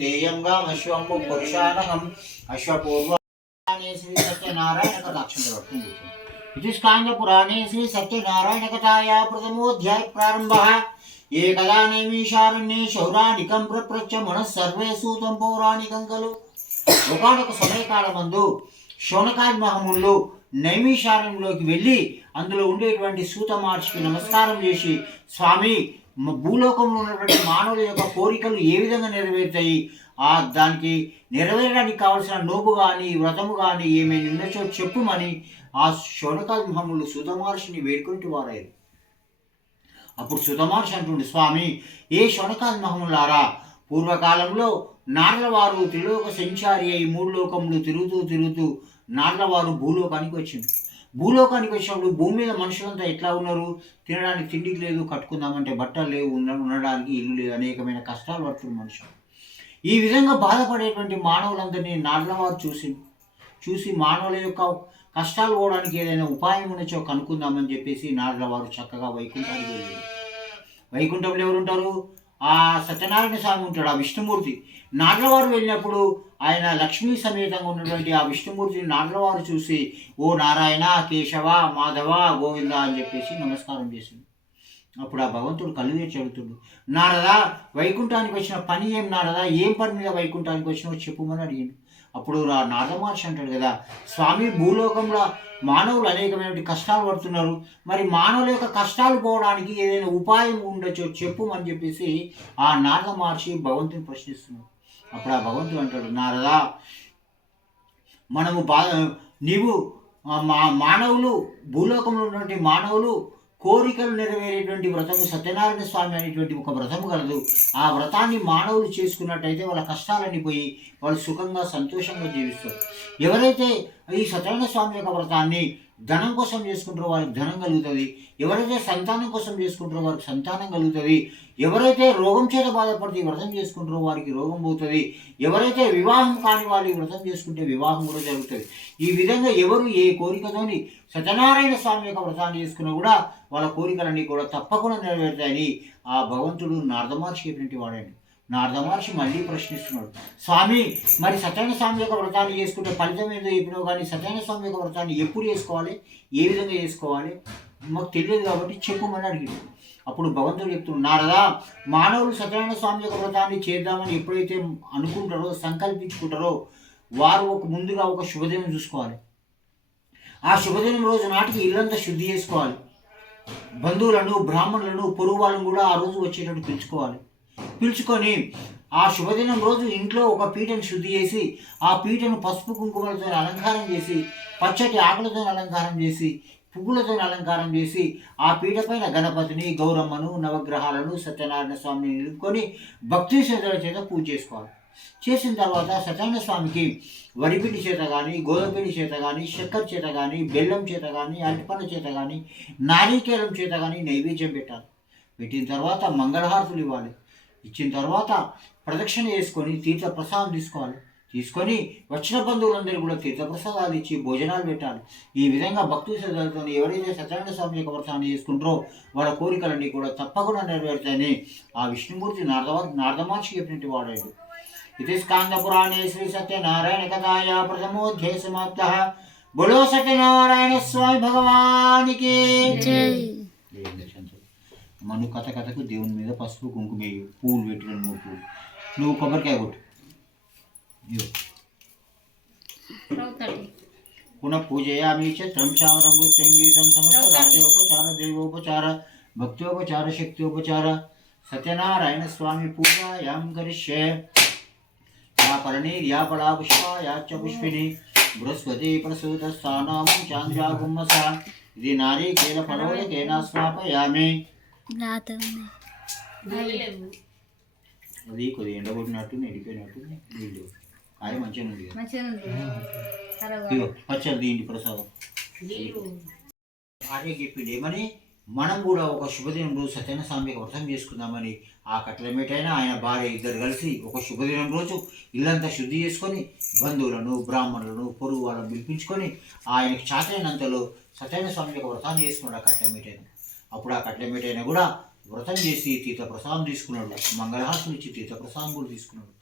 ధ్యేయంగా అశ్వము పురుషానహం అశ్వపూర్వ శ్రీ సత్యనారాయణ కథ అక్షంతరం పురాణే శ్రీ సత్యనారాయణ కథాయా ప్రథమోధ్యాయ ప్రారంభ. ఏకదా నైమిషారణ్యే శౌరాణికం ప్రప్రచ్చ మనస్సర్వే సర్వే సూతం పౌరాణికం కలు ఒకనొక సమయకాలమందు శౌనకాది మహముళ్ళు నైమిషారణ్యంలోకి వెళ్ళి అందులో ఉండేటువంటి సూత మహర్షికి నమస్కారం చేసి స్వామి భూలోకంలో ఉన్నటువంటి మానవుల యొక్క కోరికలు ఏ విధంగా నెరవేరుతాయి? ఆ దానికి నెరవేరడానికి కావలసిన నోపు కానీ వ్రతము కానీ ఏమైనా ఉన్నచో చెప్పుమని ఆ శౌనకాది మహములు సూత వేడుకుంటూ వారారు అప్పుడు సుధమహర్షి అంటుండే స్వామి ఏ శౌనకాది మహములారా పూర్వకాలంలో నార్లవారు త్రిలోక సంచారి అయి మూడు లోకములు తిరుగుతూ తిరుగుతూ నార్లవారు భూలోకానికి వచ్చింది భూలోకానికి వచ్చినప్పుడు భూమి మీద మనుషులంతా ఎట్లా ఉన్నారు? తినడానికి తిండికి లేదు కట్టుకుందామంటే బట్టలు లేవు ఉండడానికి ఇల్లు లేదు అనేకమైన కష్టాలు పడుతున్న మనుషులు. ఈ విధంగా బాధపడేటువంటి మానవులందరినీ నాడలవారు చూసి చూసి మానవుల యొక్క కష్టాలు పోవడానికి ఏదైనా ఉపాయం ఉన్నచో కనుక్కుందామని చెప్పేసి నారదవారు చక్కగా వైకుంఠానికి వెళ్ళారు. వైకుంఠంలో ఎవరు ఉంటారు ఆ సత్యనారాయణ స్వామి ఉంటాడు ఆ విష్ణుమూర్తి. నారదవారు వెళ్ళినప్పుడు ఆయన లక్ష్మీ సమేతంగా ఉన్నటువంటి ఆ విష్ణుమూర్తిని నాన్నవారు చూసి ఓ నారాయణ కేశవ మాధవ గోవింద అని చెప్పేసి నమస్కారం చేసింది అప్పుడు ఆ భగవంతుడు కళ్ళు తెరిచి అడుగుతుడు నారదా వైకుంఠానికి వచ్చిన పని ఏం నారదా? ఏం పని మీద వైకుంఠానికి వచ్చినా చెప్పుమని అడిగాను అప్పుడు ఆ నారద మహర్షి అంటాడు కదా స్వామి భూలోకంలో మానవులు అనేకమైన కష్టాలు పడుతున్నారు. మరి మానవుల యొక్క కష్టాలు పోవడానికి ఏదైనా ఉపాయం ఉండొచ్చో చెప్పుమని చెప్పేసి ఆ నారద మహర్షి భగవంతుని ప్రశ్నిస్తున్నాడు. అప్పుడు ఆ భగవంతుడు అంటాడు నారదా మనము బాధ నీవు మా మానవులు భూలోకంలో ఉన్నటువంటి మానవులు కోరికలు నెరవేరేటువంటి వ్రతము సత్యనారాయణ స్వామి అనేటువంటి ఒక వ్రతము కలదు. ఆ వ్రతాన్ని మానవులు చేసుకున్నట్టయితే వాళ్ళ కష్టాలన్నీ పోయి వాళ్ళు సుఖంగా సంతోషంగా జీవిస్తారు. ఎవరైతే ఈ సత్యనారాయణ స్వామి యొక్క వ్రతాన్ని ధనం కోసం చేసుకుంటారో వారికి ధనం కలుగుతుంది. ఎవరైతే సంతానం కోసం చేసుకుంటారో వారికి సంతానం కలుగుతుంది ఎవరైతే రోగం చేత బాధపడితే వ్రతం చేసుకుంటారో వారికి రోగం పోతుంది ఎవరైతే వివాహం కాని వాళ్ళు వ్రతం చేసుకుంటే వివాహం కూడా జరుగుతుంది. ఈ విధంగా ఎవరు ఏ కోరికతోని సత్యనారాయణ స్వామి యొక్క వ్రతాన్ని చేసుకున్నా కూడా వాళ్ళ కోరికలన్నీ కూడా తప్పకుండా నెరవేరుతాయని ఆ భగవంతుడు నారదమహర్షి చెప్పినట్టు వాడండి. నారదమహర్షి మళ్ళీ ప్రశ్నిస్తున్నాడు. స్వామి మరి సత్యనారాయణ స్వామి యొక్క వ్రతాన్ని చేసుకుంటే ఫలితం ఏదో చెప్పినావు కానీ సత్యనారాయణ స్వామి యొక్క వ్రతాన్ని ఎప్పుడు చేసుకోవాలి? ఏ విధంగా చేసుకోవాలి? మాకు తెలియదు కాబట్టి చెప్పుమని అడిగింది అప్పుడు భగవంతుడు చెప్తున్నాడు నారదా మానవులు సత్యనారాయణ స్వామి యొక్క వ్రతాన్ని చేద్దామని ఎప్పుడైతే అనుకుంటారో సంకల్పించుకుంటారో వారు ఒక ముందుగా ఒక శుభదినం చూసుకోవాలి. ఆ శుభదినం రోజు నాటికి ఇల్లంతా శుద్ధి చేసుకోవాలి. బంధువులను బ్రాహ్మణులను పొరుగు వాళ్ళను కూడా ఆ రోజు వచ్చేటట్టు పిలుచుకోవాలి. పిలుచుకొని ఆ శుభదినం రోజు ఇంట్లో ఒక పీటను శుద్ధి చేసి ఆ పీటను పసుపు కుంకుమలతో అలంకారం చేసి పచ్చటి ఆకులతో అలంకారం చేసి పువ్వులతో అలంకారం చేసి ఆ పీటపైన గణపతిని గౌరమ్మను నవగ్రహాలను సత్యనారాయణ స్వామిని నిలుపుకొని భక్తి శ్రద్ధల చేత పూజ చేసుకోవాలి. చేసిన తర్వాత సత్యనారాయణ స్వామికి వరిపిండి చేత కానీ గోధుమపిండి చేత కానీ చక్కెర చేత కానీ బెల్లం చేత కానీ అరటిపండు చేత కానీ నారికేలం చేత కానీ నైవేద్యం పెట్టాలి. పెట్టిన తర్వాత మంగళహారతులు ఇవ్వాలి. ఇచ్చిన తర్వాత ప్రదక్షిణ చేసుకొని తీర్థ ప్రసాదం తీసుకోవాలి. తీసుకొని వచ్చిన బంధువులందరూ కూడా తీర్థప్రసాదాలు ఇచ్చి భోజనాలు పెట్టాలి. ఈ విధంగా భక్తి శ్రద్ధలతో ఎవరైతే సత్యనారాయణ స్వామి యొక్క వ్రతాన్ని చేసుకుంటారో వాళ్ళ కోరికలన్నీ కూడా తప్పకుండా నెరవేరుతాయని ఆ విష్ణుమూర్తి నారద నారదమార్చి చెప్పినట్టు వాడాడు. ఇది స్కాంద పురాణే శ్రీ సత్యనారాయణ కథాయా ప్రథమోధ్యాయ సమాప్త. బులో సత్యనారాయణ స్వామి భగవానికి మను కథ కథకు దేవుని మీద పసుపు కుంకుమ వేయు పూలు పెట్టి రెండు మూడు పూలు నువ్వు కొబ్బరికాయ కొట్టు ఇవ్వు. పునః పూజయామి చిత్రం చామరం నృత్యం గీతం సమస్త రాజోపచార దేవోపచార భక్తోపచార శక్తోపచార సత్యనారాయణ స్వామి పూజాయాం కరిష్యే యా పరణీర్యా పలా పుష్పా యాచ పుష్పిని బృహస్పతి ప్రసూత స్థానామం చాంద్రాగుమ్మస ఇది నారీకేల అది కొద్దిగా ఎండగొట్టినట్టు ఎండిపోయినట్టు నీళ్ళు. కాయ మంచిగా ఉంది. ఇగో పచ్చడి దీంటి ప్రసాదం. అదే చెప్పిండు ఏమని మనం కూడా ఒక శుభదినం రోజు సత్యనారాయణ స్వామికి వ్రతం చేసుకుందామని ఆ కట్లమేటైన ఆయన భార్య ఇద్దరు కలిసి ఒక శుభదినం రోజు ఇల్లంతా శుద్ధి చేసుకొని బంధువులను బ్రాహ్మణులను పొరుగు వాళ్ళను పిలిపించుకొని ఆయనకి చాతైనంతలో సత్యనారాయణ స్వామి యొక్క వ్రతాన్ని చేసుకున్నాడు ఆ కట్లమేటైన అప్పుడు ఆ కట్లమేటైన కూడా వ్రతం చేసి తీర్థ ప్రసాదం తీసుకున్నాడు. మంగళహారతులు ఇచ్చి తీర్థ ప్రసాదం కూడా తీసుకున్నాడు.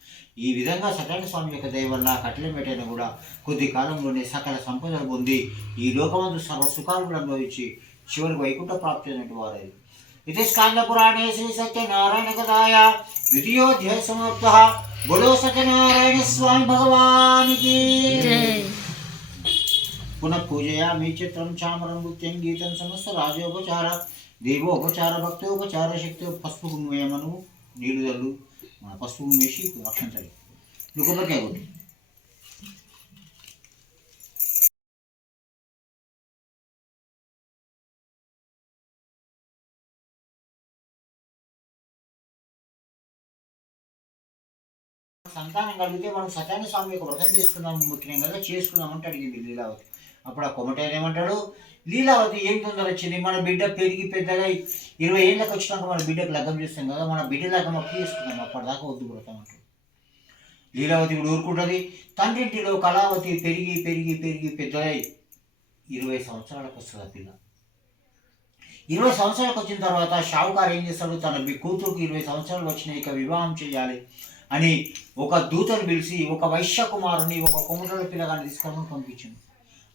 ఈ విధంగా సత్యనారాయణ స్వామి యొక్క దయ వల్ల కట్టెల మెటైన కూడా కొద్ది కాలంలోనే సకల సంపదలు పొంది ఈ లోకమందు సర్వ సుఖాలు కూడా అనుభవించి చివరికి వైకుంఠ ప్రాప్తి అయినట్టు వారైంది ఇది స్కాంద పురాణే శ్రీ సత్యనారాయణ కథాయ ద్వితీయోధ్యాయ సమాప్త. బులో సత్యనారాయణ స్వామి భగవానికి. పునః పూజయామి చిత్రం చామరం నృత్యం గీతం సమస్త రాజోపచార. దేవోపచార భక్తోపచార శక్తి పసుపు కుంకుమేమను నీళ్ళు జల్లు. మన పసుపు కుంకుమ వేసి రక్షించాలి నువ్వు కొబ్బరికాయ సంతానం కలిగితే మనం సత్యాన్ని స్వామి యొక్క వ్రతం చేసుకుందాం ముఖ్యంగా కదా చేసుకుందామంటే అడిగింది లీలావతి. అప్పుడు ఆ కొమటైన ఏమంటాడు? లీలావతి ఏం తొందర వచ్చింది మన బిడ్డ పెరిగి పెద్దగా ఇరవై ఏళ్ళకి వచ్చినాక మన బిడ్డకు లగ్గం చేస్తాం కదా మన బిడ్డ లగ్గం అప్పు చేసుకుందాం అప్పటిదాకా వద్దు వ్రతం అంటాడు లీలావతి ఇప్పుడు ఊరుకుంటుంది. తండ్రింటిలో కళావతి పెరిగి పెరిగి పెరిగి పెద్దలై ఇరవై సంవత్సరాలకు వస్తుంది ఆ పిల్ల. ఇరవై సంవత్సరాలకు వచ్చిన తర్వాత షావుకారు ఏం చేస్తాడు? తన కూతురుకు ఇరవై సంవత్సరాలు వచ్చినాయి ఇక వివాహం చేయాలి అని ఒక దూతను పిలిచి ఒక వైశ్య కుమారుని ఒక కుమారుల పిల్లగాన్ని తీసుకొని పంపించింది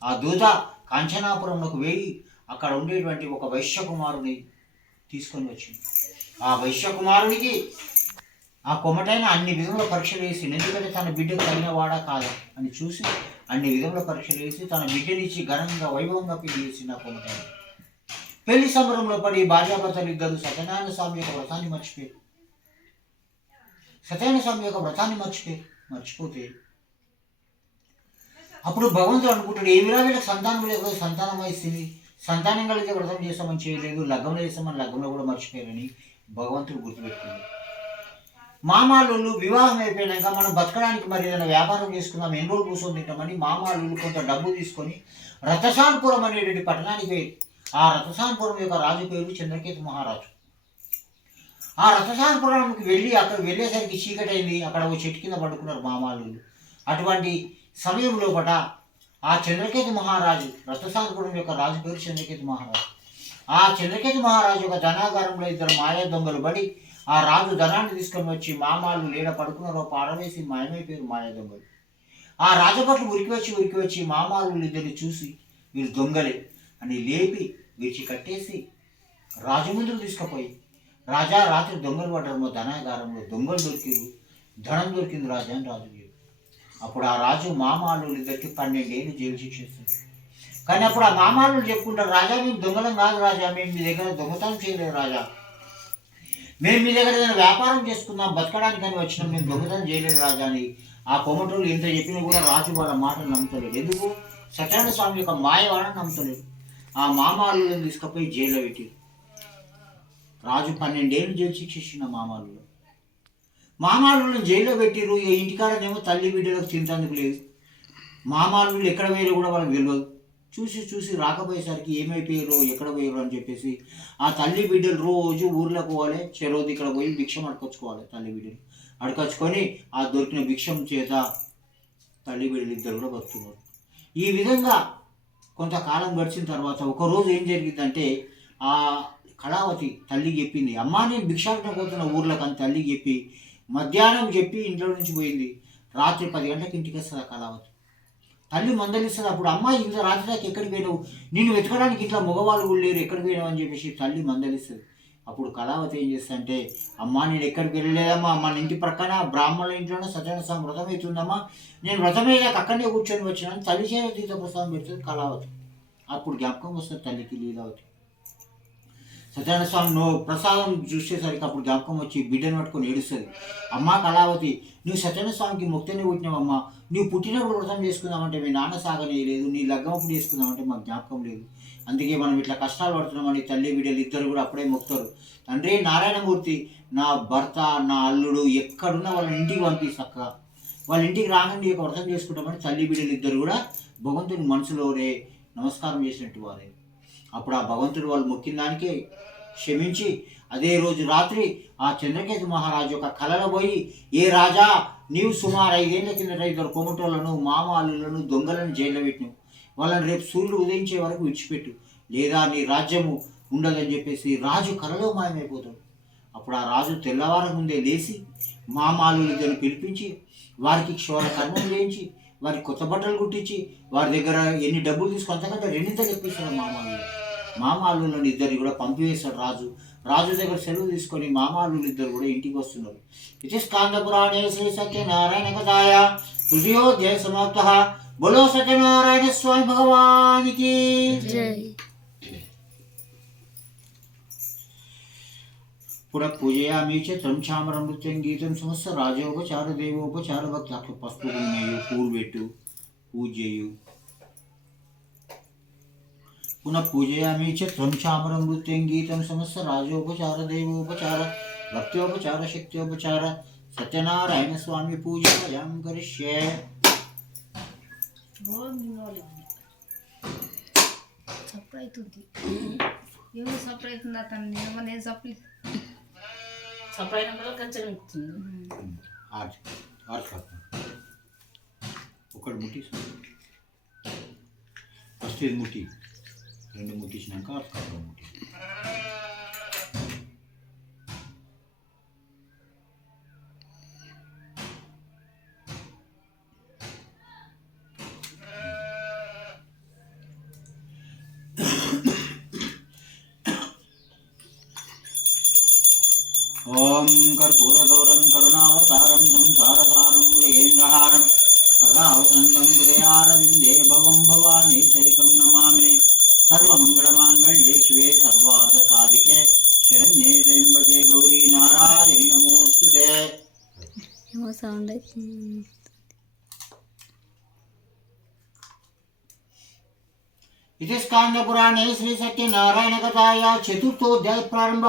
ఆ దూత కాంచనాపురంలోకి వెళ్ళి అక్కడ ఉండేటువంటి ఒక వైశ్య కుమారుని తీసుకొని వచ్చింది. ఆ వైశ్యకుమారునికి ఆ కొమటైన అన్ని విధముల పరీక్షలు వేసి ఎందుకంటే తన బిడ్డకు తగిన వాడా కాదా? అని చూసి అన్ని విధముల పరీక్షలు వేసి తన బిడ్డనిచ్చి ఘనంగా వైభవంగా పెళ్ళి చేసింది ఆ కొమటైన పెళ్ళి సంబరంలో పడి భార్యాభర్తలు ఇద్దరు సత్యనారాయణ స్వామి యొక్క వ్రతాన్ని మర్చిపోయారు. సత్యనారాయణ స్వామి యొక్క వ్రతాన్ని మర్చిపోయారు. మర్చిపోతే అప్పుడు భగవంతుడు అనుకుంటాడు ఏమిరా వీళ్ళకి సంతానం లేకపోతే సంతానం ఇస్తుంది సంతానం కలిగితే వ్రతం చేస్తామని చేయలేదు లగ్గంలో చేస్తామని లగ్నంలో కూడా మర్చిపోయారని భగవంతుడు గుర్తుపెట్టుకున్నాడు మామాలు వివాహం అయిపోయినాక మనం బతకడానికి మరి ఏదైనా వ్యాపారం చేసుకుందాం ఎన్ని రోజులు కూర్చొని తింటామని మామాలు కొంత డబ్బు తీసుకొని రథశాన్పురం అనేటువంటి పట్టణానికి ఆ రథశాన్పురం యొక్క రాజు పేరు చంద్రకేతు మహారాజు. ఆ రథసాన్పురానికి వెళ్ళి అక్కడ వెళ్ళేసరికి చీకటైంది అక్కడ ఒక చెట్టు కింద పడుకున్నారు మామాలు అటువంటి సమయం పట ఆ చంద్రకేతు మహారాజు రథసాన్పురం యొక్క రాజు పేరు చంద్రకేతు మహారాజు. ఆ చంద్రకేతు మహారాజు యొక్క ధనాగారంలో ఇద్దరు మాయా దొంగలు పడి ఆ రాజు ధనాన్ని తీసుకొని వచ్చి మామాలు లేడ పడుకున్నారో పాడవేసి పేరు మాయా దొంగలు. ఆ రాజభట్లు ఉరికి వచ్చి ఉరికి వచ్చి మామాలు ఇద్దరిని చూసి వీళ్ళు దొంగలే అని లేపి విడిచి కట్టేసి రాజు ముందుకు తీసుకుపోయి రాజా రాత్రి దొంగలు పడ్డము ధనాగారంలో దొంగలు దొరికిరు ధనం దొరికింది రాజా అని రాజు అప్పుడు ఆ రాజు మామాలు ఇద్దరికి పన్నెండేళ్ళు జైలు శిక్ష కానీ అప్పుడు ఆ మామాలు చెప్పుకుంటారు రాజా మేము దొంగలం కాదు రాజా మేము మీ దగ్గర దొంగతనం చేయలేదు రాజా. మేము మీ దగ్గర ఏదైనా వ్యాపారం చేసుకుందాం బతకడానికి వచ్చినాం మేము దొంగతనం చేయలేదు రాజా అని ఆ కొమ్మటోళ్ళు ఎంత చెప్పినా కూడా రాజు వాళ్ళ మాటలు నమ్ముతలేదు. ఎందుకు? సత్యనారాయణ స్వామి యొక్క మాయ వాళ్ళని నమ్ముతలేదు. ఆ మామాలను తీసుకుపోయి జైల్లో పెట్టి రాజు పన్నెండేళ్ళు జైలు శిక్ష ఇచ్చిన మామాలు మామాలను జైల్లో పెట్టిరు ఏ ఇంటికాడనేమో తల్లి బిడ్డలకు తింటందుకు లేదు. మామాలు ఎక్కడ పోయారో కూడా వాళ్ళకి తెలియదు చూసి చూసి రాకపోయేసరికి ఏమైపోయారో ఎక్కడ పోయారో అని చెప్పేసి ఆ తల్లి బిడ్డలు రోజు ఊర్లోకి పోవాలి చెరోది ఇక్కడ పోయి భిక్షం అడకొచ్చుకోవాలి తల్లి బిడ్డలు. అడకొచ్చుకొని ఆ దొరికిన భిక్షం చేత తల్లి బిడ్డలు ఇద్దరు కూడా బతుకున్నారు ఈ విధంగా కొంతకాలం గడిచిన తర్వాత ఒకరోజు ఏం జరిగిందంటే ఆ కళావతి తల్లికి చెప్పింది అమ్మ నేను భిక్షాటన పోతున్న ఊర్లోకి అని తల్లికి చెప్పి మధ్యాహ్నం చెప్పి ఇంట్లో నుంచి పోయింది. రాత్రి పది గంటలకు ఇంటికి వస్తుంది ఆ కళావతి. తల్లి మందలిస్తుంది. అప్పుడు అమ్మ ఇంత రాత్రి దాకా ఎక్కడికి పోయినావు? నిన్ను వెతకడానికి ఇట్లా మగవాళ్ళు కూడా లేరు. ఎక్కడికి పోయినావు అని చెప్పేసి తల్లి మందలిస్తుంది. అప్పుడు కళావతి ఏం చేస్తంటే అమ్మా నేను ఎక్కడికి వెళ్ళలేదమ్మా. మన ఇంటి ప్రక్కన బ్రాహ్మణుల ఇంట్లోనే సత్యనారాయణ స్వామి వ్రతం అవుతుందమ్మా. నేను వ్రతం అయ్యాక అక్కడనే కూర్చొని వచ్చినాను తల్లి చేత తీర్థ ప్రసాదం పెడుతుంది కళావతి. అప్పుడు జ్ఞాపకం వస్తుంది తల్లికి లీలావతి. సత్యనారాయణ స్వామి నువ్వు ప్రసాదం చూసేసరికి అప్పుడు జ్ఞాపకం వచ్చి బిడ్డను పట్టుకొని ఏడుస్తుంది. అమ్మా కళావతి నువ్వు సత్యనారాయణ స్వామికి ముక్తిని పుట్టినావమ్మా. నువ్వు పుట్టినప్పుడు వ్రతం చేసుకుందామంటే మీ నాన్న సాగనేయలేదు. నీ లగ్గమప్పుడు చేసుకుందామంటే మాకు జ్ఞాపకం లేదు. అందుకే మనం ఇట్లా కష్టాలు పడుతున్నామని తల్లి బిడ్డలు ఇద్దరు కూడా అప్పుడే మొక్తారు. తండ్రి నారాయణమూర్తి నా భర్త నా అల్లుడు ఎక్కడున్నా వాళ్ళ ఇంటికి పంపిస్తక్క వాళ్ళ ఇంటికి రాగానే ఒక వ్రతం చేసుకుంటామని తల్లి బిడ్డలు ఇద్దరు కూడా భగవంతుని మనసులోనే నమస్కారం చేసినట్టు వారే. అప్పుడు ఆ భగవంతుడు వాళ్ళు మొక్కిన దానికి క్షమించి అదే రోజు రాత్రి ఆ చంద్రకేతు మహారాజు యొక్క కలలో పోయి ఏ రాజా నీవు సుమారు ఐదేళ్ళ కిందట ఇద్దరు కొమటోళ్ళను మామాలులను దొంగలను జైల్లో పెట్టినావు. వాళ్ళని రేపు సూర్యుడు ఉదయించే వరకు విడిచిపెట్టు. లేదా నీ రాజ్యము ఉండదని చెప్పేసి రాజు కలలో మాయమైపోతాడు. అప్పుడు ఆ రాజు తెల్లవారం ముందే లేచి మామాలు ఇద్దరు పిలిపించి వారికి క్షోర కర్మం చేయించి వారికి కొత్త బట్టలు కుట్టించి వారి దగ్గర ఎన్ని డబ్బులు తీసుకొని అంతకంటే రెండింతలు ఎక్కిస్తాడు మామాలు మామాలు ఇద్దరు కూడా పంపివేశాడు రాజు. రాజు దగ్గర సెలవు తీసుకొని మామాలు ఇద్దరు కూడా ఇంటికి వస్తున్నారు. ఇది స్కాంద పురాణే శ్రీ సత్యనారాయణ కథాయ. తృతీయోధ్యాయ సమాప్త. బోలో సత్యనారాయణ స్వామి భగవానికి. జై. పునఃపూజయామి చ త్రంఛామరం నృత్యం గీతం సమస్త రాజోపచార దేవోపచార భక్తి పసుపు కుంకుమయ్యు పూలు పెట్టు పూజ చేయు పునః పూజయామి చ త్రంఛామరం నృత్యం గీతం సమస్త రాజోపచార దేవోపచార భక్త్యోపచార శక్త్యోపచార సత్యనారాయణ స్వామి పూజాయాం కరిష్యే సప్లై అవుతుంది ఏమో సప్లై అవుతుంది అతను నిన్న నేను సప్లై సప్లై అయినా కూడా Я думаю, картка, або ఇది శ్రీ సత్యనారాయణ కథాయ చతుర్థోధ్యాయ ప్రారంభ.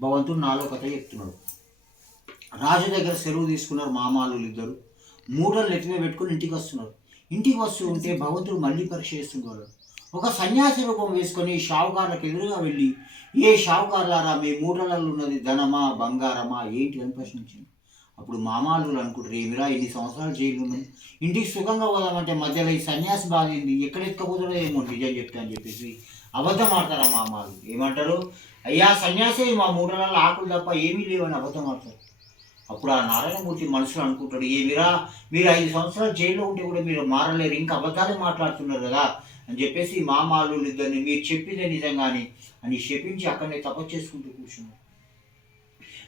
భగవంతుడు నాలో కథ చెప్తున్నాడు. రాజు దగ్గర సెలవు తీసుకున్నారు మామాలు ఇద్దరు మూడలు నెత్తిమే పెట్టుకుని ఇంటికి వస్తున్నారు. ఇంటికి వస్తూ ఉంటే భగవంతుడు మళ్ళీ పరీక్ష చేస్తున్నారు ఒక సన్యాసి రూపం వేసుకొని షావుకారులకు ఎదురుగా వెళ్ళి ఏ షావుకారులారా మీ మూడలలో ఉన్నది ధనమా బంగారమా ఏంటి? అని ప్రశ్నించింది. అప్పుడు మామాలు అనుకుంటారు ఏమిరా ఇన్ని సంవత్సరాలు జైలు ఉన్నాయి ఇంటికి సుఖంగా పోదామంటే మధ్యలో ఈ సన్యాసి బాధింది ఎక్కడ ఎక్కకపోతాడో ఏమో నిజం చెప్తా అని చెప్పేసి అబద్ధం ఆడతారు ఆ మామాలు ఏమంటారు? అయ్యా సన్యాసే మా మూడలలో ఆకులు తప్ప ఏమీ లేవని అబద్ధం ఆడతారు. అప్పుడు ఆ నారాయణమూర్తి మనసులో అనుకుంటాడు ఏమిరా మీరు ఐదు సంవత్సరాలు జైల్లో ఉంటే కూడా మీరు మారలేరు ఇంకా అబద్ధాలే మాట్లాడుతున్నారు కదా అని చెప్పేసి మామాలు ఇద్దరిని మీరు చెప్పిందే నిజంగాని అని శపించి అక్కడనే తపస్సు చేసుకుంటూ కూర్చున్నారు.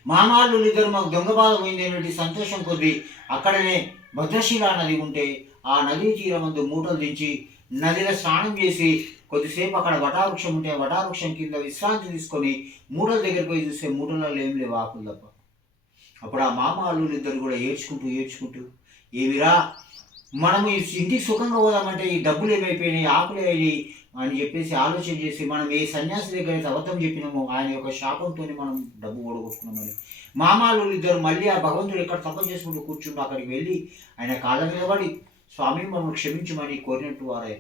మామాలు ఇద్దరు మాకు దొంగ బాధ పోయింది సంతోషం కొద్ది. అక్కడనే భద్రశీల నది ఉంటే ఆ నదీ తీరమందు మూటలు దించి నదిలో స్నానం చేసి కొద్దిసేపు అక్కడ వటావృక్షం ఉంటే వటావృక్షం కింద విశ్రాంతి తీసుకొని మూటల దగ్గరికి పోయి చూస్తే మూటలలో ఏం లేవు ఆకులు తప్ప. అప్పుడు ఆ మామ అల్లులు ఇద్దరు కూడా ఏడ్చుకుంటూ ఏడ్చుకుంటూ ఏమిరా? మనము ఈ ఇంటికి సుఖంగా పోదామంటే ఈ డబ్బులు ఏమైపోయినాయి ఆకులు అయినాయి అని చెప్పేసి ఆలోచన చేసి మనం ఏ సన్యాసి దగ్గర అయితే అబద్ధం చెప్పినామో ఆయన యొక్క శాపంతో మనం డబ్బు ఓడగొట్టుకున్నామని మామాలు ఇద్దరు మళ్ళీ ఆ భగవంతుడు ఎక్కడ తప్ప చేసుకుంటూ కూర్చుంటూ అక్కడికి వెళ్ళి ఆయన కాళ్ళ మీద పడి స్వామి మమ్మల్ని క్షమించమని కోరినట్టు వారే.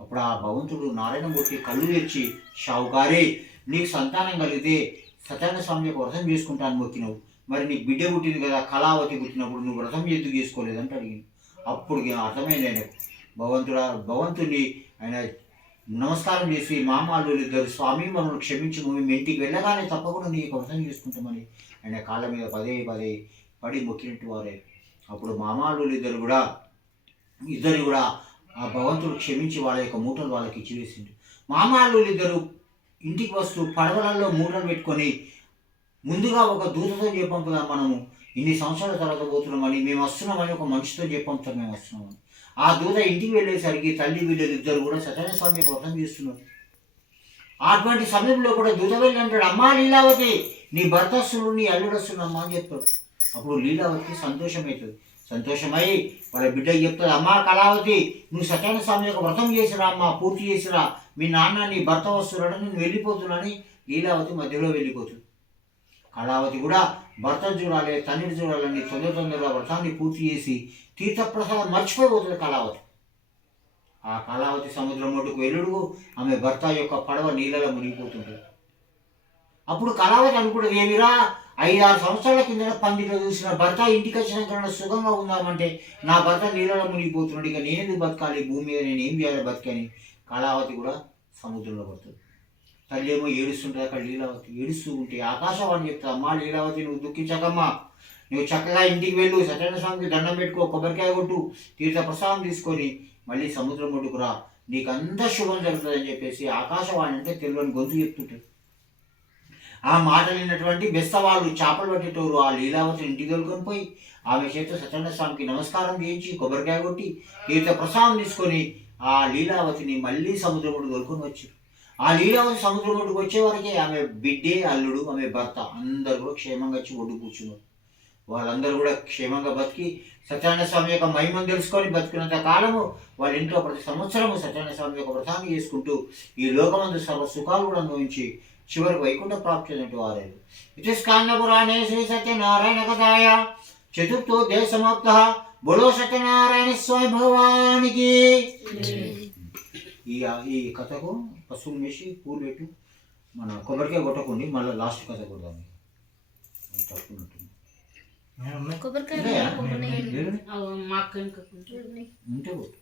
అప్పుడు ఆ భగవంతుడు నారాయణమూర్తి కళ్ళు తెచ్చి షావుకారే నీకు సంతానం కలిగితే సత్యనారాయణ స్వామి యొక్క వ్రతం చేసుకుంటాను మొక్కినావు. మరి నీకు బిడ్డ పుట్టింది కదా కళావతి పుట్టినప్పుడు నువ్వు వ్రతం ఎందుకు చేసుకోలేదంటే అడిగింది అప్పుడు అర్థమైంది ఆయనకు. భగవంతుడు భగవంతుని ఆయన నమస్కారం చేసి మామాలు ఇద్దరు స్వామి మమ్మల్ని క్షమించి మేము ఇంటికి వెళ్ళగానే తప్పకుండా నీ యొక్క వ్రతం చేసుకుంటామని ఆయన కాళ్ళ మీద పదే పదే పడి మొక్కినట్టు వారే. అప్పుడు మామాలు ఇద్దరు కూడా ఇద్దరు కూడా ఆ భగవంతుడు క్షమించి వాళ్ళ యొక్క మూటలు వాళ్ళకి ఇచ్చివేసిండు మామాలు ఇద్దరు ఇంటికి వస్తూ పడవలలో మూటలు పెట్టుకొని ముందుగా ఒక దూతతో చెప్పంపుదాం మనము ఇన్ని సంవత్సరాల తర్వాత పోతున్నామని మేము వస్తున్నామని ఒక మనిషితో చెప్పంపుతాం మేము వస్తున్నామని ఆ దూత ఇంటికి వెళ్ళేసరికి తల్లి వీళ్ళు ఇద్దరు కూడా సత్యనారాయణ స్వామి వ్రతం చేస్తున్నారు. అటువంటి సమయంలో కూడా దూత వెళ్ళి అంటాడు అమ్మా లీలావతి నీ భర్త వస్తున్నాడు నీ అల్లుడు అమ్మా అని చెప్తాడు. అప్పుడు లీలావతికి సంతోషం అవుతుంది సంతోషమై వాళ్ళ బిడ్డకి చెప్తుంది? అమ్మా కళావతి నువ్వు సత్యనారాయణ స్వామి యొక్క వ్రతం చేసిరా అమ్మా పూర్తి చేసిరా మీ నాన్న నీ భర్త వస్తున్నాడని నేను వెళ్ళిపోతున్నానని లీలావతి మధ్యలో వెళ్ళిపోతుంది. కళావతి కూడా భర్త చూడాలి తల్లిని చూడాలని తొందర తొందరగా వ్రతాన్ని పూర్తి చేసి తీర్థప్రసాదం మర్చిపోయిపోతుంది కళావతి ఆ కళావతి సముద్రం ఒడ్డుకు వెళ్ళుడు ఆమె భర్త యొక్క పడవ నీళ్ళలో మునిగిపోతుంటుంది అప్పుడు కళావతి అనుకుంటుంది ఏమిరా ఐదు ఆరు సంవత్సరాల కింద పండిలో చూసిన భర్త ఇంటికి వచ్చిన కన్నా సుఖంగా ఉందామంటే నా భర్త నీళ్ళలో మునిగిపోతున్నాడు ఇక నేను బతకాలి? భూమి మీద నేను ఏం చేయాలి బతికని? కళావతి కూడా సముద్రంలో పడుతుంది. తల్లి ఏమో ఏడుస్తుంటుంది అక్కడ లీలావతి. ఏడుస్తూ ఉంటే ఆకాశవాణి చెప్తా అమ్మా లీలావతి నువ్వు దుఃఖించకమ్మా. నువ్వు చక్కగా ఇంటికి వెళ్ళు సత్యనారాయణ స్వామికి దండం పెట్టుకో కొబ్బరికాయ కొట్టు తీర్థ ప్రసాదం తీసుకొని మళ్ళీ సముద్రం ఒడ్డుకు రా. నీకు శుభం జరుగుతుందని చెప్పేసి ఆకాశవాణి అంటే తెలియని గొంతు చెప్తుంటారు ఆ మాట బెస్త బెస్తవాళ్ళు చేపలు పట్టేటోరు ఆ లీలావతి ఇంటికి వెళ్ళుకొని పోయి ఆమె చేత సత్యనారాయణ స్వామికి నమస్కారం చేయించి కొబ్బరికాయ కొట్టి తీర్థ ప్రసాదం తీసుకొని ఆ లీలావతిని మళ్ళీ సముద్రం ఒడ్డు కొనుక్కొని వచ్చారు. ఆ లీలావతి సముద్రం ఒడ్డుకు వచ్చే వరకే ఆమె బిడ్డే అల్లుడు ఆమె భర్త అందరూ కూడా క్షేమంగా వచ్చి ఒడ్డు కూర్చున్నారు. వాళ్ళందరూ కూడా క్షేమంగా బతికి సత్యనారాయణ స్వామి యొక్క మహిమను తెలుసుకొని బతికినంత కాలము వాళ్ళ ఇంట్లో ప్రతి సంవత్సరము సత్యనారాయణ స్వామి యొక్క వ్రతాన్ని చేసుకుంటూ ఈ లోకమందు సర్వ సుఖాలు కూడా అనుభవించి చివరికి వైకుంఠ ప్రాప్తి చెందినట్టు వారారు ఇది శ్రీ సత్యనారాయణ కథాయ. చతుర్థో సమాప్త. బోలో సత్యనారాయణ స్వామి భగవానికి ఈ ఈ కథకు పశువులు వేసి పూలు పెట్టు. మన కొబ్బరికాయ కొట్టకండి మళ్ళీ లాస్ట్ కథ కొడదాం. తప్పున్నట్టు కొబ్బరికాయ ఉన్నాయా? ఉన్నాయి. లేడు? మా అక్క ఇంకా ఉంటే కొట్టు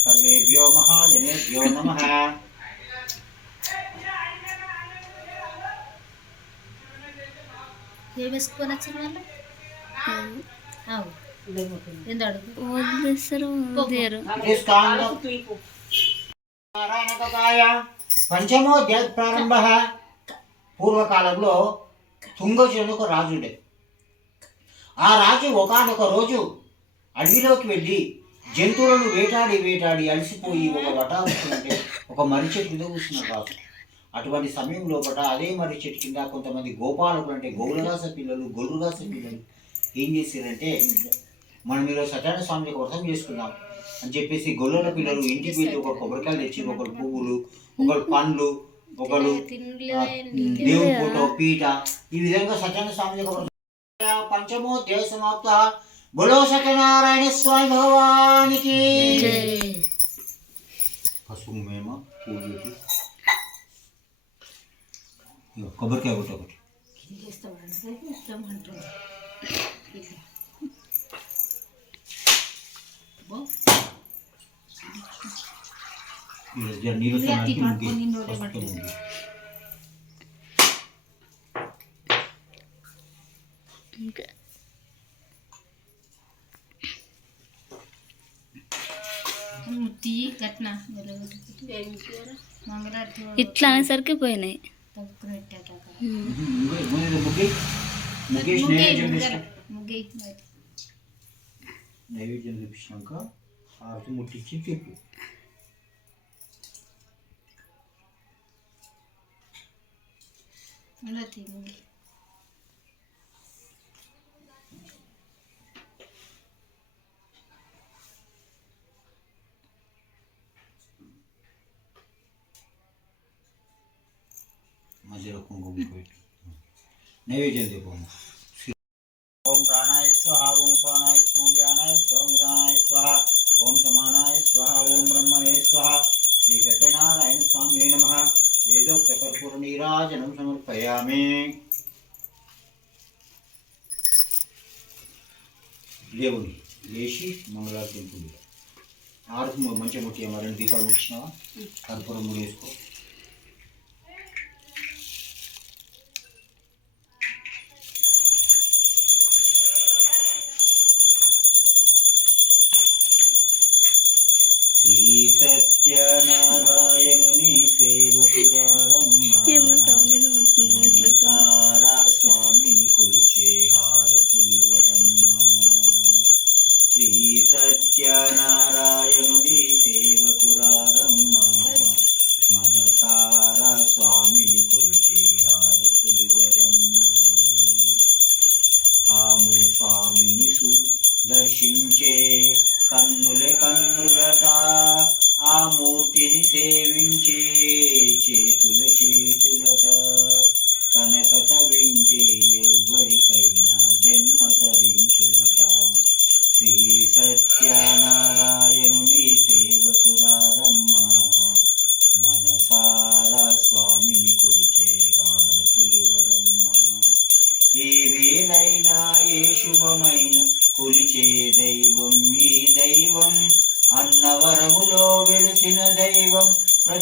సర్వేభ్యో మహాజనేభ్యో నమ. ఏం వేసుకొని వచ్చిన వాళ్ళు ఆవు. ఎంత అడుగు వదిలేస్తారు వదిలేరు నారాయణకథాయ పంచమోధ్యాయ ప్రారంభ పూర్వకాలంలో తుంగజుడు ఒక రాజుడే ఆ రాజు ఒకనొక రోజు అడవిలోకి వెళ్ళి జంతువులను వేటాడి వేటాడి అలసిపోయి ఒక వటా ఒక మర్రి చెట్టు మీద కూర్చున్న రాజు అటువంటి సమయం లోపల అదే మర్రి చెట్టు కింద కొంతమంది గోపాలకులు అంటే గౌరగాస పిల్లలు గొర్రుగాస పిల్లలు ఏం చేశారంటే మనం ఈరోజు సత్యనారాయణ స్వామి వ్రతం చేసుకుందాం అని చెప్పేసి గొల్లల పిల్లలు ఇంటికి వెళ్ళి ఒక కొబ్బరికాయలు తెచ్చి ఒకరు పువ్వులు ఒకరు పండ్లు ఒకరు ఆ, దేవుని ఫోటో పీట. ఈ విధంగా సత్యనారాయణ స్వామి పంచమో వ్రతం. సమాప్త బులో సత్యనారాయణ స్వామి భగవానికి పసుపు మేమ ఇగో కొబ్బరికాయ ఒకటి ఇలా జర ముత్తి గట్న మంగళారతి ఇట్లా అనేసరికి పోయినాయి తగ్గుకుని పెట్టాక ముగ్గు- ముగ్గు- ముగ్గి. ముగ్గేసి నైవేద్యం తీసుకుంటా ముగ్గి నైవేద్యం చూపించినాక హారతి ముట్టించి చెప్పు ఉండతి ముగ్గి మధ్యలో కుంకుమ పెట్టి నైవేద్యం దీపం ఓం ప్రాణాయ స్వహ ఓం ప్రాణాయ స్వం వ్యానాయ స్వం ఉదానాయ స్వహ ఓం సమానాయ స్వహ ఓం బ్రహ్మణే స్వహ శ్రీ సత్యనారాయణ స్వామి నమ వేదోక్త కర్పూర నీరాజనం సమర్పయామి దేవుని లేచి మంగళారతి పూజ ఆరు మంచిగా ముట్టి రెండు దీపాలు ముట్టించినావా కర్పూరం ముడి వేసుకో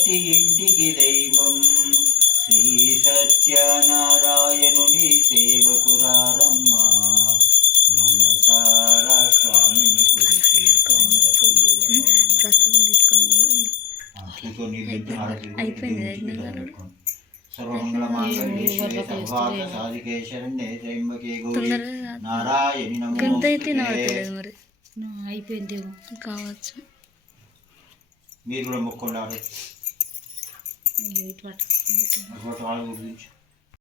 ప్రతి ఇంటికి దైవం. శ్రీ సత్యనారాయణుని సేవకురారమ్మ మనసారా స్వామిని అయిపోయింది కావచ్చు. మీరు కూడా మొక్కండి వెయిట్ పట్టుకుంటుంది